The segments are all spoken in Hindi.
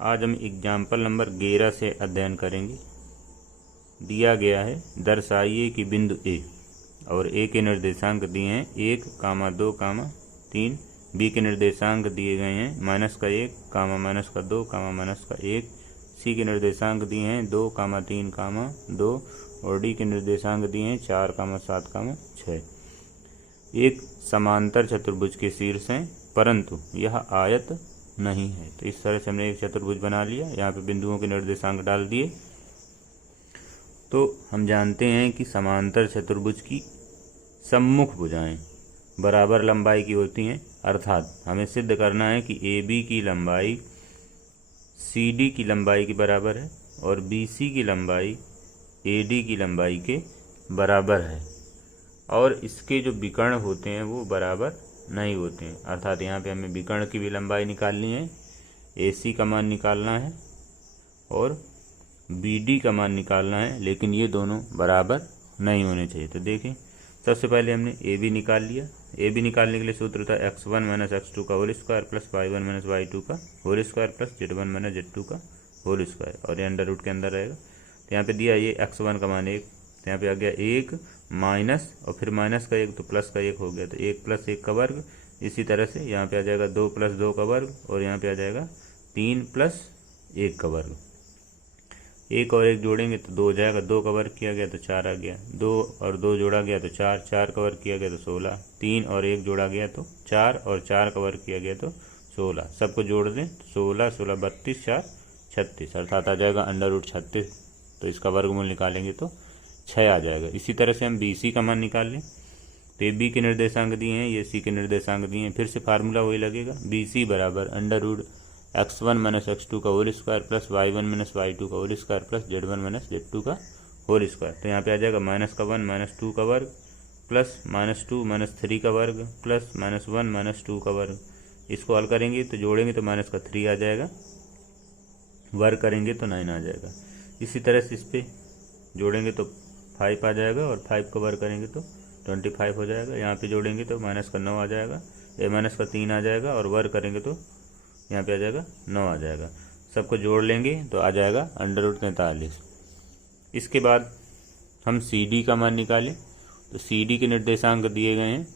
आज हम एग्जाम्पल नंबर 11 से अध्ययन करेंगे। दिया गया है दर्शाइए कि बिंदु ए और ए के निर्देशांक दिए हैं 1, 2, 3। बी के निर्देशांक दिए गए हैं -1, -2, -1। सी के निर्देशांक दिए हैं 2, 3, 2 और डी के निर्देशांक दिए हैं 4, 7, 6। एक समांतर चतुर्भुज के शीर्ष हैं परंतु यह आयत नहीं है। तो इस तरह से हमने एक चतुर्भुज बना लिया, यहाँ पे बिंदुओं के निर्देशांक डाल दिए। तो हम जानते हैं कि समांतर चतुर्भुज की सम्मुख भुजाएं बराबर लंबाई की होती हैं, अर्थात हमें सिद्ध करना है कि ए बी की लंबाई सी डी की लंबाई के बराबर है और बी सी की लंबाई ए डी की लंबाई के बराबर है और इसके जो विकर्ण होते हैं वो बराबर नहीं होते हैं। अर्थात यहाँ पे हमें विकर्ण की भी लंबाई निकालनी है, ए सी का मान निकालना है और बी डी का मान निकालना है, लेकिन ये दोनों बराबर नहीं होने चाहिए। तो देखें, सबसे पहले हमने ए बी निकाल लिया। ए बी निकालने के लिए सूत्र था x1 - x2 का whole square plus y1 - y2 का whole square plus z1 - z2 का होल स्क्वायर, और ये अंडर रूट के अंदर रहेगा। तो यहाँ पे दिया ये x1 का मान 1, तो यहाँ पे आ गया 1 माइनस और फिर माइनस का 1 तो प्लस का 1 हो गया, तो 1 + 1 का वर्ग। इसी तरह से यहाँ पे आ जाएगा 2 + 2 का वर्ग और यहाँ पे आ जाएगा 3 + 1 का वर्ग। 1 और 1 जोड़ेंगे तो 2 हो जाएगा, 2 का वर्ग किया गया तो 4 आ गया, 2 और 2 जोड़ा गया तो 4, 4 का वर्ग किया गया तो 16, 3 और 1 जोड़ा गया तो 4 और 4 का वर्ग किया गया तो 16। सबको जोड़ दें तो 16, 16, 32, 4, 36, अर्थात आ जाएगा √36। तो इसका वर्गमूल निकालेंगे तो 6 आ जाएगा। इसी तरह से हम बी सी का मान निकाल लें। तो ये बी के निर्देशांक दिए हैं, ये सी के निर्देशांक दिए हैं, फिर से फार्मूला वही लगेगा, बी सी बराबर √x1 - x2 का whole square plus y1 - y2 का whole square plus z1 - z2 का होल स्क्वायर। तो यहाँ पे आ जाएगा -1 - 2 का वर्ग प्लस -2 - 3 का वर्ग प्लस -1 - 2 का वर्ग। इसको हल करेंगे तो जोड़ेंगे तो -3 आ जाएगा, वर्ग करेंगे तो 9 आ जाएगा। इसी तरह से इस पर जोड़ेंगे तो 5 आ जाएगा और 5 का वर्ग करेंगे तो 25 हो जाएगा। यहाँ पे जोड़ेंगे तो -9 आ जाएगा, -3 आ जाएगा और वर्ग करेंगे तो यहाँ पे आ जाएगा 9 आ जाएगा। सबको जोड़ लेंगे तो आ जाएगा √43। इसके बाद हम सी डी का मान निकालें। तो सी डी के निर्देशांक दिए गए हैं,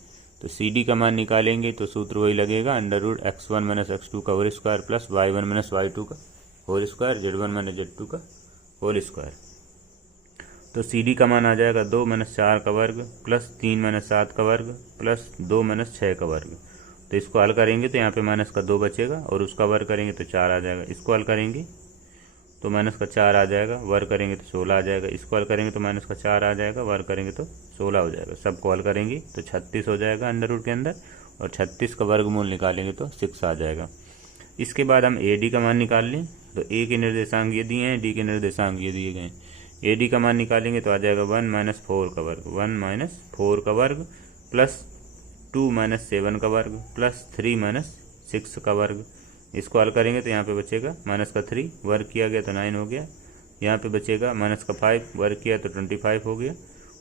तो सी डी का मान निकालेंगे तो सूत्र वही लगेगा, √x1 - x2 का whole square plus y1 - y2 का होल स्क्वायर z1 - z2 का होल स्क्वायर। तो सी डी का मान आ जाएगा 2 - 4 का वर्ग प्लस 3 - 7 का वर्ग प्लस 2 - 6 का वर्ग। तो इसको हल करेंगे तो यहाँ पे -2 बचेगा और उसका वर्ग करेंगे तो 4 आ जाएगा। इसको हल करेंगे तो -4 आ जाएगा, वर्ग करेंगे तो 16 आ जाएगा। इसको हल करेंगे तो -4 आ जाएगा, वर्ग करेंगे तो 16 हो जाएगा। सबको हल करेंगे तो 36 हो जाएगा अंडर रूट के अंदर, और 36 का वर्गमूल निकालेंगे तो 6 आ जाएगा। इसके बाद हम ए डी का मान निकाल लें। तो ए के निर्देशांक ये दिए हैं, डी के निर्देशांक ये दिए गए हैं। ए डी का मान निकालेंगे तो आ जाएगा 1 - 4 का वर्ग, 1 - 4 का वर्ग प्लस 2 - 7 का वर्ग प्लस 3 - 6 का वर्ग। इसको हल करेंगे तो यहाँ पे बचेगा -3, वर्ग किया गया तो 9 हो गया। यहाँ पे बचेगा -5, वर्ग किया तो 25 हो गया,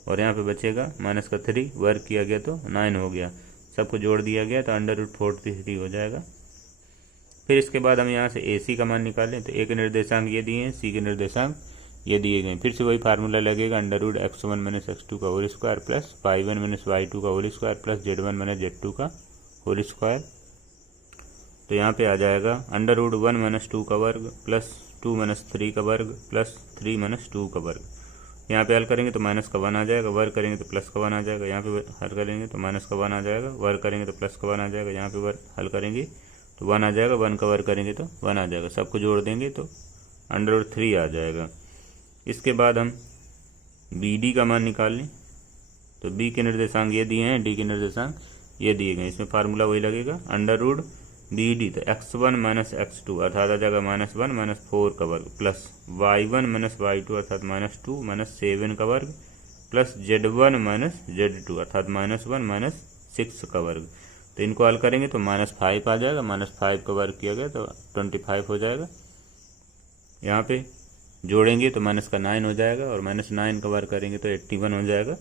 और यहाँ पे बचेगा -3, वर्ग किया गया तो 9 हो गया। सबको जोड़ दिया गया तो √43 हो जाएगा। फिर इसके बाद हम यहाँ से ए सी का मान निकालें। तो ए के निर्देशांक ये दिए हैं, सी के निर्देशांक ये दिए गए। फिर से वही फार्मूला लगेगा, √x1 - x2 का whole square plus y1 - y2 का whole square plus z1 - z2 का होल स्क्वायर। तो यहाँ पे आ जाएगा √1 - 2 का वर्ग प्लस 2 - 3 का वर्ग प्लस 3 - 2 का वर्ग। यहाँ पे हल करेंगे तो -1 आ जाएगा, वर्ग करेंगे तो +1 आ जाएगा। यहाँ पे हल करेंगे तो -1 आ जाएगा, वर्ग करेंगे तो +1 आ जाएगा। यहाँ पे वर्ग हल करेंगे तो 1 आ जाएगा, 1 का वर्ग करेंगे तो 1 आ जाएगा। सबको जोड़ देंगे तो √3 आ जाएगा। इसके बाद हम बी डी का मान निकाल लें। तो बी के निर्देशांक ये दिए हैं, डी के निर्देशांक ये दिए गए। इसमें फार्मूला वही लगेगा, √BD। तो x1 - x2 अर्थात आ जाएगा -1 - 4 का वर्ग प्लस y1 - y2 अर्थात -2 - 7 का वर्ग प्लस z1 - z2 अर्थात -1 - 6 का वर्ग। तो इनको हल करेंगे तो -5 आ जाएगा, -5 का वर्ग किया गया तो 25 हो जाएगा। यहाँ पे जोड़ेंगे तो -9 हो जाएगा और -9 का वर्ग करेंगे तो 81 हो जाएगा।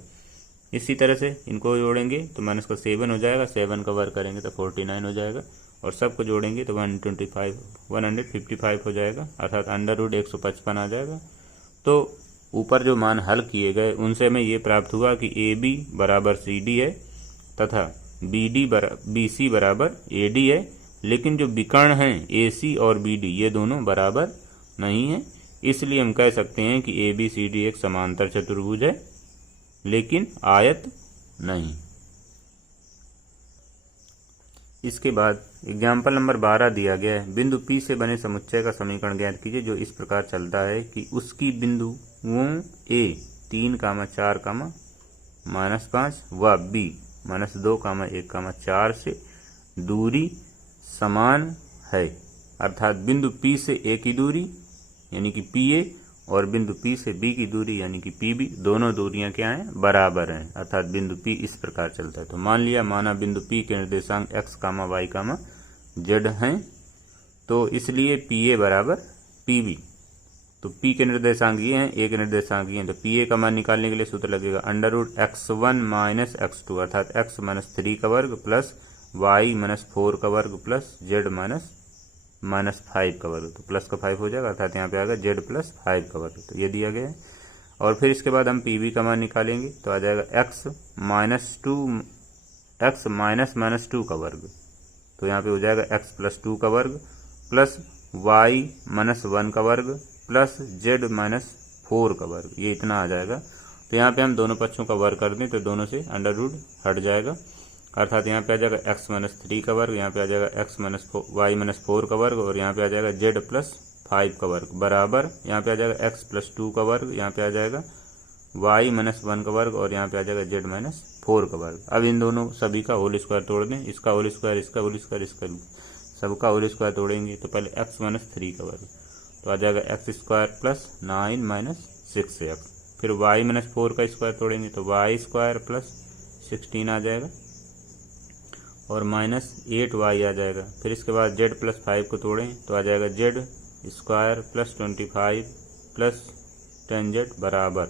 इसी तरह से इनको जोड़ेंगे तो -7 हो जाएगा, 7 का वर्ग करेंगे तो 49 हो जाएगा, और सबको जोड़ेंगे तो 155 हो जाएगा, अर्थात √155 आ जाएगा। तो ऊपर जो मान हल किए गए उनसे हमें ये प्राप्त हुआ कि AB बराबर CD है तथा BC बराबर AD है, लेकिन जो विकर्ण हैं AC और BD ये दोनों बराबर नहीं है। इसलिए हम कह सकते हैं कि ABCD एक समांतर चतुर्भुज है लेकिन आयत नहीं। इसके बाद एग्जाम्पल नंबर 12 दिया गया है, बिंदु P से बने समुच्चय का समीकरण ज्ञात कीजिए जो इस प्रकार चलता है कि उसकी बिंदुओं A 3, 4, -5 व B -2, 1, 4 से दूरी समान है, अर्थात बिंदु P से A की दूरी यानी कि PA और बिंदु P से B की दूरी यानी कि PB दोनों दूरियां क्या हैं, बराबर हैं, अर्थात बिंदु P इस प्रकार चलता है। तो माना बिंदु P के निर्देशांक x, y, z हैं, तो इसलिए PA बराबर PB। तो P के निर्देशांक ये हैं, A के निर्देशांक ये हैं, तो PA का मान निकालने के लिए सूत्र लगेगा √x1 - x2 अर्थात x -3 का वर्ग प्लस y -4 का वर्ग प्लस z -5 का वर्ग, तो प्लस का 5 हो जाएगा, अर्थात यहाँ पे आएगा z + 5 का वर्ग। तो ये दिया गया है। और फिर इसके बाद हम PB का मान निकालेंगे तो आ जाएगा x -2 का वर्ग, तो यहाँ पे हो जाएगा x + 2 का वर्ग प्लस y -1 का वर्ग प्लस z -4 का वर्ग, ये इतना आ जाएगा। तो यहाँ पे हम दोनों पक्षों का वर्ग कर दें तो दोनों से √ हट जाएगा, अर्थात यहाँ पे आ जाएगा x -3 का वर्ग, यहाँ पे आ जाएगा y -4 का वर्ग और यहाँ पे आ जाएगा z + 5 का वर्ग बराबर, यहाँ पे आ जाएगा x + 2 का वर्ग, यहाँ पे आ जाएगा y -1 का वर्ग और यहाँ पे आ जाएगा z -4 का वर्ग। अब इन दोनों सभी का होल स्क्वायर तोड़ दें, इसका होल स्क्वायर, इसका होल स्क्वायर, इसका सबका होल स्क्वायर तोड़ेंगे तो पहले x -3 का वर्ग तो आ जाएगा x² + 9 - 6x, फिर y -4 का स्क्वायर तोड़ेंगे तो y² + 16 आ जाएगा और -8y आ जाएगा। फिर इसके बाद z + 5 को तोड़ें तो आ जाएगा z² + 25 + 10z बराबर,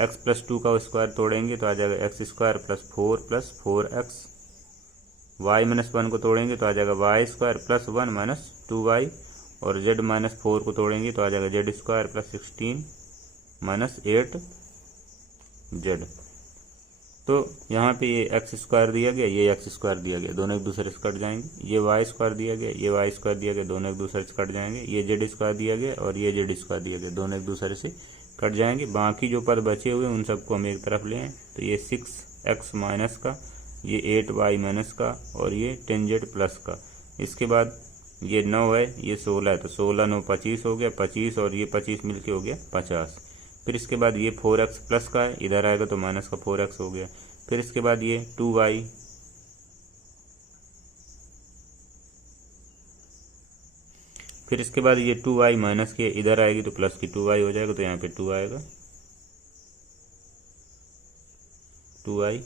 x + 2 का स्क्वायर तोड़ेंगे तो आ जाएगा x² + 4 + 4x, y -1 को तोड़ेंगे तो आ जाएगा y² + 1 - 2y और z -4 को तोड़ेंगे तो आ जाएगा z² + 16 - 8z। तो यहाँ पे ये x² दिया गया, ये x² दिया गया, दोनों एक दूसरे से कट जाएंगे, ये y² दिया गया, ये y² दिया गया, दोनों एक दूसरे से कट जाएंगे, ये z² दिया गया और ये z² दिया गया, दोनों एक दूसरे से कट जाएंगे। बाकी जो पद बचे हुए उन सबको हम एक तरफ ले आए, तो ये 6x माइनस का, ये 8y माइनस का और ये 10z प्लस का। इसके बाद ये 9 है, ये 16 है, तो 16 9 25 हो गया, 25 और ये 25 मिलके हो गया 50। फिर इसके बाद ये 4x प्लस का है, इधर आएगा तो माइनस का 4x हो गया। फिर इसके बाद ये 2y, फिर इसके बाद ये 2y माइनस के इधर आएगी तो प्लस की 2y हो जाएगा, तो यहाँ पे 2 आएगा 2y।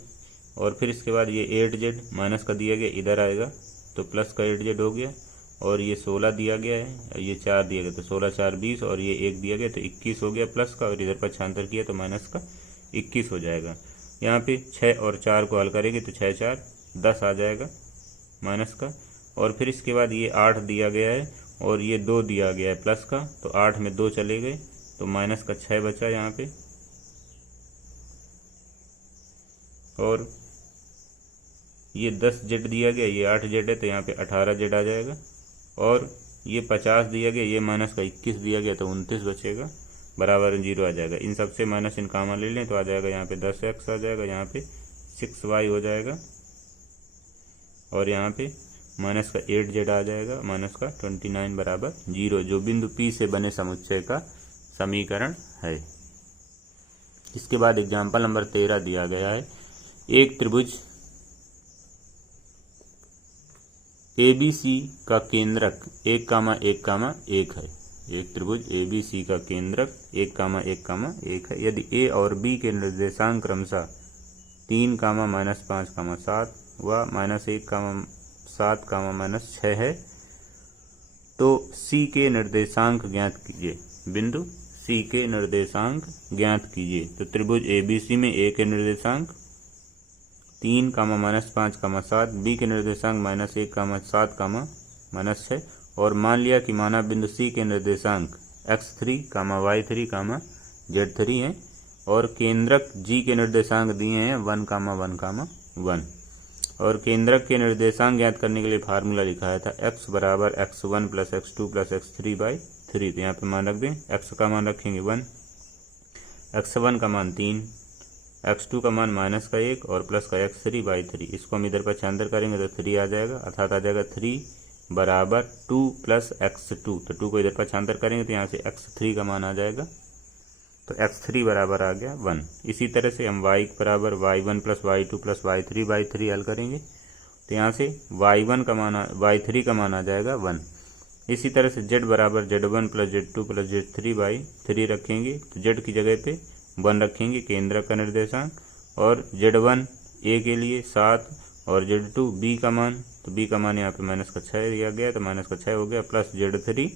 और फिर इसके बाद ये 8z माइनस का दिया गया, इधर आएगा तो प्लस का 8z हो गया और ये 16 दिया गया है, ये 4 दिया गया तो 16 4 20 और ये 1 दिया गया तो 21 हो गया प्लस का, और इधर पक्षांतर किया तो माइनस का 21 हो जाएगा। यहाँ पे 6 और 4 को हल करेंगे तो 6 4 10 आ जाएगा माइनस का। और फिर इसके बाद ये 8 दिया गया है और ये 2 दिया गया है प्लस का, तो 8 में 2 चले गए तो माइनस का 6 बचा यहाँ पे। और ये 10z दिया गया, ये 8z है तो यहाँ पे 18z आ जाएगा। और ये 50 दिया गया, ये माइनस का 21 दिया गया तो 29 बचेगा बराबर 0 आ जाएगा। इन सबसे माइनस इन कॉमन ले लें तो आ जाएगा यहाँ पे 10x आ जाएगा, यहाँ पे 6y हो जाएगा और यहाँ पे माइनस का 8z आ जाएगा, माइनस का 29 बराबर 0, जो बिंदु P से बने समुच्चय का समीकरण है। इसके बाद एग्जाम्पल नंबर 13 दिया गया है, एक त्रिभुज ABC का केंद्रक 1, 1 है। एक त्रिभुज ABC का केंद्रक 1, 1 है। यदि A और B के निर्देशांक क्रमशः 3, -5, 7 व -1, 7, -6 है तो C के निर्देशांक ज्ञात कीजिए। बिंदु C के निर्देशांक ज्ञात कीजिए। तो त्रिभुज ABC में A के निर्देशांक 3, -5, बी के निर्देशांक -1, 7, -6 और मान लिया कि माना बिंदु सी के निर्देशांक x3, y3, z3 हैं और केंद्रक जी के निर्देशांक दिए हैं 1, 1, 1 और केंद्रक के निर्देशांक ज्ञात करने के लिए फार्मूला लिखाया था x बराबर x1 + x2 + x3/3। तो यहाँ पे मान रख दें, x का मान रखेंगे 1, x1 का मान 3, x2 का मान -1 और प्लस का x3/3। इसको हम इधर पक्षांतर करेंगे तो 3 आ जाएगा, अर्थात आ जाएगा 3 बराबर 2 + x2। तो 2 को इधर पक्षांतर करेंगे तो यहाँ से x3 का मान आ जाएगा, तो x3 बराबर आ गया 1। इसी तरह से हम y बराबर y1 + y2 + y3/3 हल करेंगे तो यहाँ से y3 का मान आ जाएगा 1। इसी तरह से z बराबर z1 + z2 + z3/3 रखेंगे तो z की जगह पे 1 रखेंगे केंद्रक का निर्देशांक, और z1 a के लिए 7 और z2 b का मान, तो b का मान यहाँ पे -6 दिया गया तो -6 हो गया, प्लस z3/3।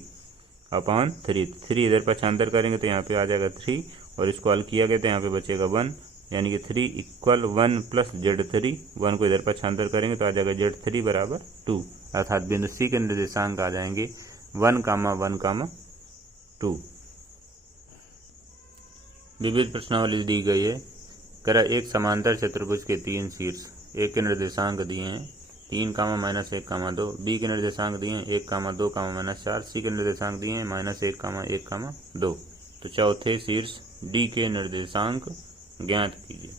3 इधर पक्षांतर करेंगे तो यहाँ पे आ जाएगा 3 और इसको हल किया गया तो यहाँ पे बचेगा 1, यानी कि 3 = 1 + z3। 1 को इधर पक्षांतर करेंगे तो आ जाएगा z3 बराबर 2, अर्थात बिंदु सी के निर्देशांक आ जाएंगे 1, 1, 2। विविध प्रश्नावली दी गई है। करा एक समांतर चतुर्भुज के 3 शीर्ष, एक के निर्देशांक दिए हैं 3, -1, 2, बी के निर्देशांक दिए हैं 1, 2, -4, सी के निर्देशांक दिए हैं -1, 1, 2। तो चौथे शीर्ष डी के निर्देशांक ज्ञात कीजिए।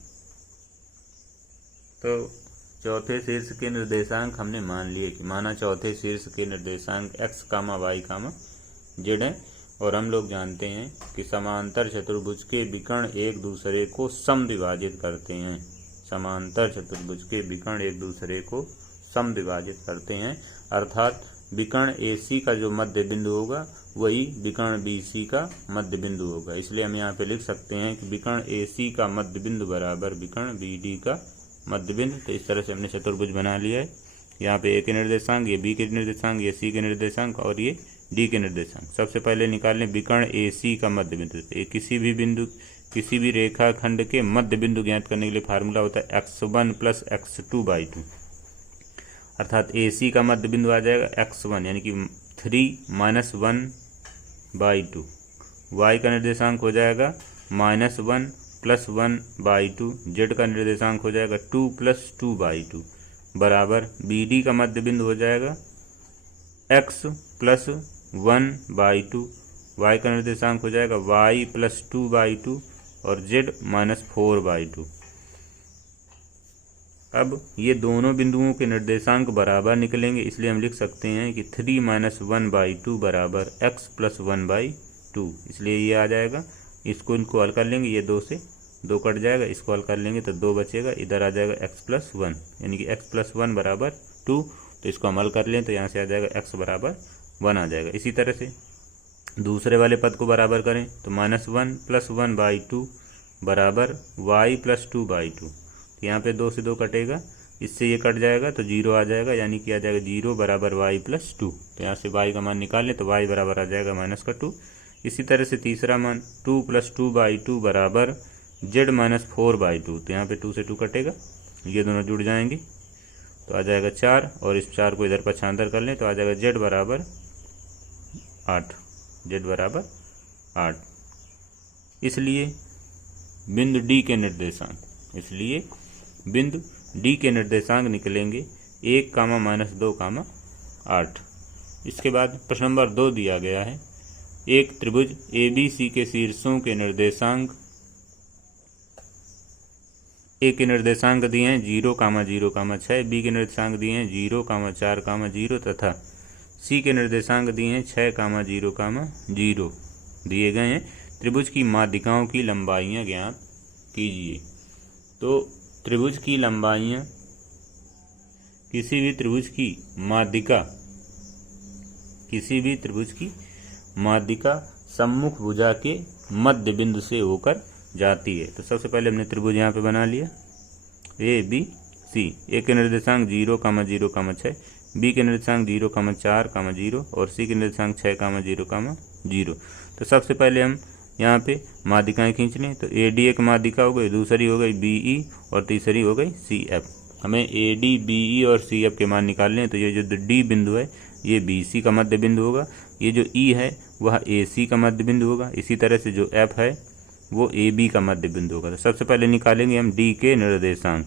तो चौथे शीर्ष के निर्देशांक हमने मान लिए कि माना चौथे शीर्ष के निर्देशांक x, y, z है और हम लोग जानते हैं कि समांतर चतुर्भुज के विकर्ण एक दूसरे को समद्विभाजित करते हैं। समांतर चतुर्भुज के विकर्ण एक दूसरे को समद्विभाजित करते हैं, अर्थात विकर्ण AC का जो मध्य बिंदु होगा वही विकर्ण BC का मध्य बिंदु होगा। इसलिए हम यहाँ पे लिख सकते हैं कि विकर्ण AC का मध्य बिंदु बराबर विकर्ण BD का मध्य बिंदु। तो इस तरह से हमने चतुर्भुज बना लिया है। यहाँ पे A के निर्देशांक, ये B के निर्देशांक, ये C के निर्देशांक और ये D के निर्देशांक। सबसे पहले निकाल लें विकर्ण AC का मध्य बिंदु। किसी भी रेखा खंड के मध्य बिंदु ज्ञात करने के लिए फार्मूला होता है x1 + x2/2, अर्थात AC का मध्य बिंदु आ जाएगा x1 यानी कि 3 - 1/2। y का निर्देशांक हो जाएगा -1 + 1/2। z का निर्देशांक हो जाएगा 2 + 2/2 बराबर BD का मध्य बिंदु हो जाएगा x + 1/2। y का निर्देशांक हो जाएगा y + 2/2 और z -4/2। अब ये दोनों बिंदुओं के निर्देशांक बराबर निकलेंगे, इसलिए हम लिख सकते हैं कि 3 - 1/2 बराबर x + 1/2। इसलिए ये आ जाएगा। इनको हल कर लेंगे, ये 2 से 2 कट जाएगा, इसको हल कर लेंगे तो 2 बचेगा, इधर आ जाएगा x + 1 यानी कि x + 1 बराबर 2। तो इसको हम हल कर लें तो यहाँ से आ जाएगा x बराबर 1 आ जाएगा। इसी तरह से दूसरे वाले पद को बराबर करें तो -1 + 1/2 बराबर y + 2/2। तो यहाँ पे 2 से 2 कटेगा, इससे ये कट जाएगा तो 0 आ जाएगा, यानी कि आ जाएगा 0 बराबर y + 2। तो यहाँ से y का मान निकाल लें तो y बराबर आ जाएगा -2। इसी तरह से तीसरा मान 2 + 2/2 बराबर z -4/2। तो यहाँ पे 2 से 2 कटेगा, ये दोनों जुड़ जाएंगे तो आ जाएगा 4 और इस 4 को इधर पक्षांतर कर लें तो आ जाएगा z बराबर 8। इसलिए बिंदु D के निर्देशांक निकलेंगे 1, -2, 8। इसके बाद प्रश्न नंबर 2 दिया गया है। एक त्रिभुज ABC के शीर्षों के निर्देशांक A के निर्देशांक दिए हैं 0, 0, 6, B के निर्देशांक दिए हैं 0, 4, 0 तथा C के निर्देशांक दिए हैं 6, 0, 0 दिए गए हैं। त्रिभुज की माध्यिकाओं की लंबाइयाँ ज्ञात कीजिए। तो त्रिभुज की लंबाइयाँ, किसी भी त्रिभुज की माध्यिका सम्मुख भुजा के मध्य बिंदु से होकर जाती है। तो सबसे पहले हमने त्रिभुज यहाँ पे बना लिया ABC। ए के निर्देशांक 0, 0, 6, बी के निर्देशांक 0, 4, 0 और सी के निर्देशांक 6, 0, 0। तो सबसे पहले हम यहाँ पे माध्यिकाएँ खींच लें। तो AD एक माध्यिका हो गई, दूसरी हो गई BE और तीसरी हो गई CF। हमें AD, BE और CF के मान निकालने हैं। तो ये जो D बिंदु है ये BC का मध्य बिंदु होगा, ये जो E है वह AC का मध्य बिंदु होगा, इसी तरह से जो F है वो AB का मध्य बिंदु होगा। तो सबसे पहले निकालेंगे हम D के निर्देशांक।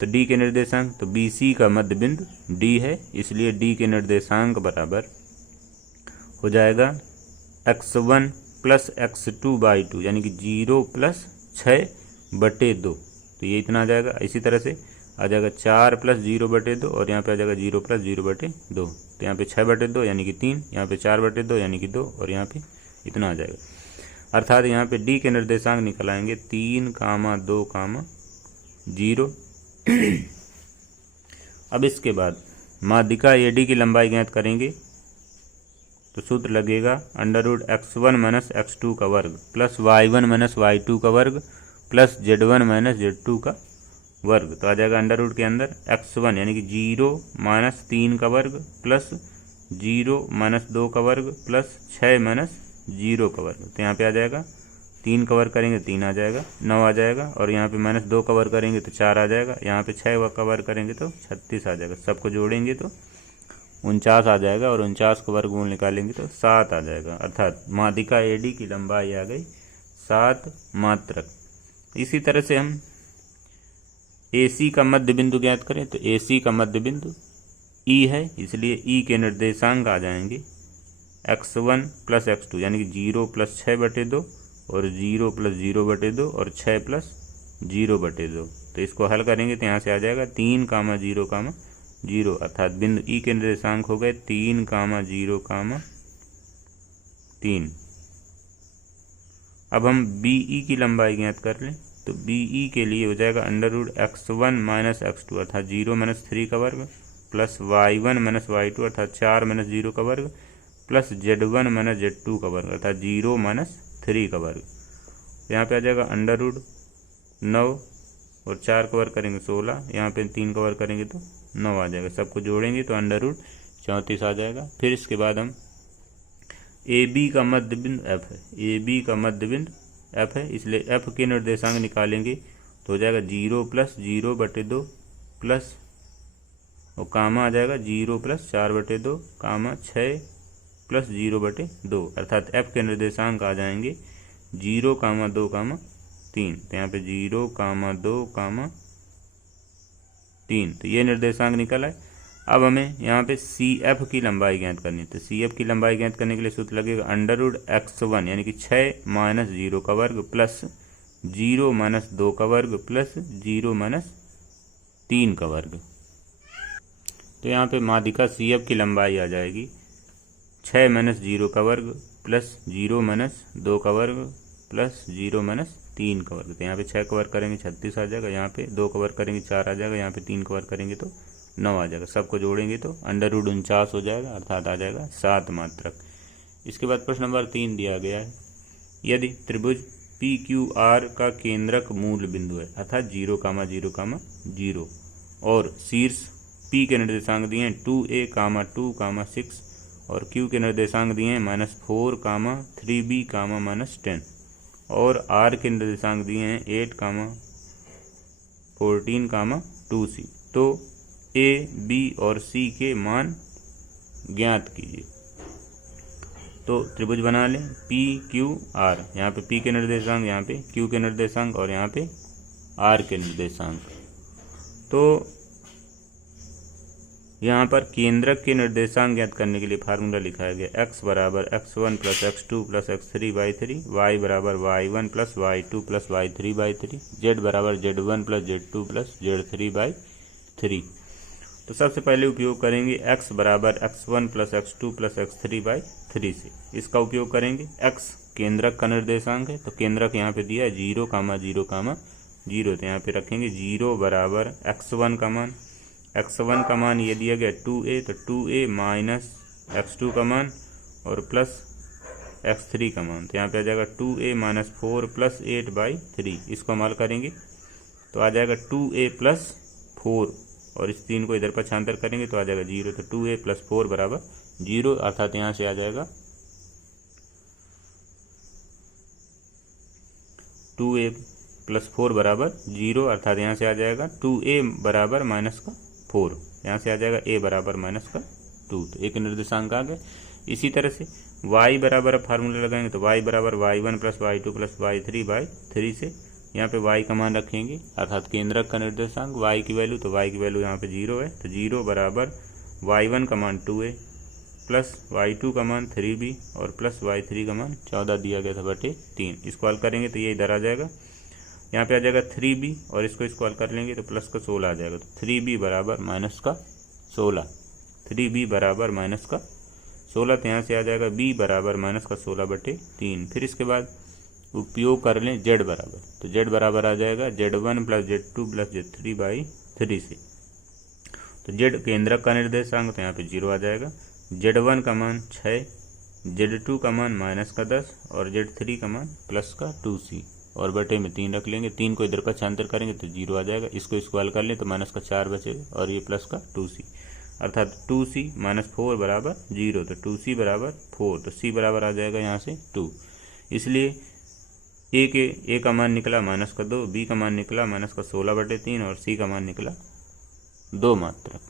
तो D के निर्देशांक, तो BC का मध्य बिंदु D है, इसलिए D के निर्देशांक बराबर हो जाएगा x1 प्लस x2/2 यानी कि 0 प्लस 6/2। तो ये इतना आ जाएगा। इसी तरह से आ जाएगा 4 प्लस 0/2 और यहाँ पे आ जाएगा 0 प्लस 0/2। तो यहाँ पे 6/2 यानी कि 3, यहाँ पे 4/2 यानी कि 2 और यहाँ पे इतना आ जाएगा। अर्थात यहाँ पे D के निर्देशांक निकल आएंगे 3, 2, 0। अब इसके बाद माध्यिका AD की लंबाई ज्ञात करेंगे। तो सूत्र लगेगा √x1 माइनस x2 का वर्ग प्लस y1 माइनस y2 का वर्ग प्लस z1 माइनस z2 का वर्ग। तो आ जाएगा अंडर रूट के अंदर x1 यानी कि 0 माइनस 3 का वर्ग प्लस 0 माइनस 2 का वर्ग प्लस 6 माइनस 0 का वर्ग। तो यहाँ पे आ जाएगा 3 का वर्ग करेंगे 3 आ जाएगा, 9 आ जाएगा, और यहाँ पे माइनस 2 का वर्ग करेंगे तो 4 आ जाएगा, यहाँ पे 6 का वर्ग करेंगे तो 36 आ जाएगा। सबको जोड़ेंगे तो 49 आ जाएगा और 49 का वर्गमूल निकालेंगे तो 7 आ जाएगा। अर्थात माध्यिका AD की लंबाई आ गई 7 मात्रक। इसी तरह से हम AC का मध्य बिंदु ज्ञात करें। तो AC का मध्य बिंदु E है, इसलिए E के निर्देशांक आ जाएंगे x1 प्लस x2 यानी कि 0 प्लस 6/2 और 0 प्लस 0/2 और 6 प्लस 0/2। तो इसको हल करेंगे तो यहाँ से आ जाएगा 3, 0, 0। अर्थात बिंदु E के निर्देशांक हो गए 3, 0, 3। अब हम BE की लंबाई ज्ञात कर लें। तो BE के लिए हो जाएगा √x1 माइनस x2 अर्थात 0 माइनस 3 का वर्ग प्लस y1 माइनस y2 अर्थात 4 माइनस 0 का वर्ग प्लस z1 माइनस z2 का वर्ग अर्थात 0 माइनस 3 का वर्ग। यहाँ पे आ जाएगा √9 और 4 का वर्ग करेंगे 16, यहाँ पे 3 का वर्ग करेंगे तो 9 आ जाएगा। सबको जोड़ेंगे तो √34 आ जाएगा। फिर इसके बाद हम AB का मध्य बिंदु F है, AB का मध्य बिंदु F है, इसलिए F के निर्देशांक निकालेंगे तो हो जाएगा 0 प्लस 0/2 प्लस और कामा आ जाएगा 0 प्लस 4/2 कामा 6 प्लस 0/2। अर्थात F के निर्देशांक आ जाएंगे 0, 2, 3। तो यहाँ पे 0, 2, 3। तो ये निर्देशांक निकल आए। अब हमें यहाँ पे CF की लंबाई ज्ञात करनी है। तो CF की लंबाई ज्ञात करने के लिए सूत्र लगेगा √x1 यानी कि 6 माइनस 0 का वर्ग प्लस 0 माइनस 2 का वर्ग प्लस 0 माइनस 3 का वर्ग। तो यहाँ पे माध्यिका CF की लंबाई आ जाएगी 6 माइनस 0 का वर्ग प्लस 0 माइनस 2 का वर्ग प्लस 0 माइनस 3 का वर्ग। तो यहाँ पे 6 का वर्ग करेंगे 36 आ जाएगा, यहाँ पे 2 का वर्ग करेंगे 4 आ जाएगा, यहाँ पे 3 का वर्ग करेंगे तो 9 आ जाएगा। सबको जोड़ेंगे तो √49 हो जाएगा, अर्थात आ जाएगा 7 मात्रक। इसके बाद प्रश्न नंबर 3 दिया गया है, यदि त्रिभुज PQR का केंद्रक मूल बिंदु है अर्थात 0, 0, 0 और शीर्ष P के निर्देशांक दिए हैं 2a, 2, 6 और Q के निर्देशांक दिए हैं -4, 3b, -10 और R के निर्देशांक दिए हैं 8, 14, 2c। तो A, B और C के मान ज्ञात कीजिए। तो त्रिभुज बना लें PQR, यहाँ पे P के निर्देशांक, यहाँ पे Q के निर्देशांक और यहाँ पे R के निर्देशांक। तो यहाँ पर केंद्रक के निर्देशांक ज्ञात करने के लिए फार्मूला लिखाया गया x बराबर x1 plus x2 plus x3/3, y बराबर y1 plus y2 plus y3/3, z बराबर z1 plus z2 plus z3/3। तो सबसे पहले उपयोग करेंगे x बराबर x1 plus x2 plus x3/3 से। इसका उपयोग करेंगे। x केंद्रक का निर्देशांक है, तो केंद्रक यहाँ पे दिया है 0, 0, 0। तो यहाँ पे रखेंगे 0 बराबर x1 का मान, x1 का मान ये दिया गया 2a, तो 2a माइनस x2 का मान और प्लस x3 का मान। तो यहाँ पे आ जाएगा 2a माइनस 4 प्लस 8/3। इसको हल करेंगे तो आ जाएगा 2a प्लस 4 और इस 3 को इधर पक्षांतर करेंगे तो आ जाएगा 0। तो 2a प्लस 4 बराबर 0, अर्थात यहाँ से आ जाएगा 2a प्लस 4 बराबर 0, अर्थात यहाँ से आ जाएगा 2a बराबर माइनस का 4, यहाँ से आ जाएगा a बराबर माइनस का 2, तो एक निर्देशांक आ गए। इसी तरह से y बराबर फार्मूला लगाएंगे तो y बराबर y1 plus y2 plus y3 by 3 से यहाँ पे y का मान रखेंगे, अर्थात केंद्रक का निर्देशांक y की वैल्यू, तो y की वैल्यू यहाँ पे 0 है, तो 0 बराबर y1 का मान 2a प्लस y2 का मान 3b और प्लस y3 का मान 14 दिया गया था बटे 3। इसको हल करेंगे तो ये इधर आ जाएगा, यहाँ पे आ जाएगा 3b और इसको हल कर लेंगे तो प्लस का 16 आ जाएगा, तो 3b बराबर माइनस का 16, 3b बराबर माइनस का 16, तो यहाँ से आ जाएगा b बराबर माइनस का 16 बटे 3। फिर इसके बाद उपयोग कर लें z बराबर, तो z बराबर आ जाएगा z1 plus z2 plus z3 by 3 से, तो z केंद्रक का निर्देशांक, तो यहाँ पे 0 आ जाएगा, z1 का मान 6, z2 का मान माइनस का 10 और z3 का मान प्लस का 2c और बटे में 3 रख लेंगे, 3 को इधर का छांतर करेंगे तो 0 आ जाएगा, इसको हल कर लें तो माइनस का 4 बचेगा और ये प्लस का 2c, अर्थात 2c माइनस 4 बराबर 0, तो 2c बराबर 4, तो c बराबर आ जाएगा यहाँ से 2। इसलिए a का मान निकला माइनस का 2, b का मान निकला माइनस का 16 बटे 3 और c का मान निकला 2 मात्रक।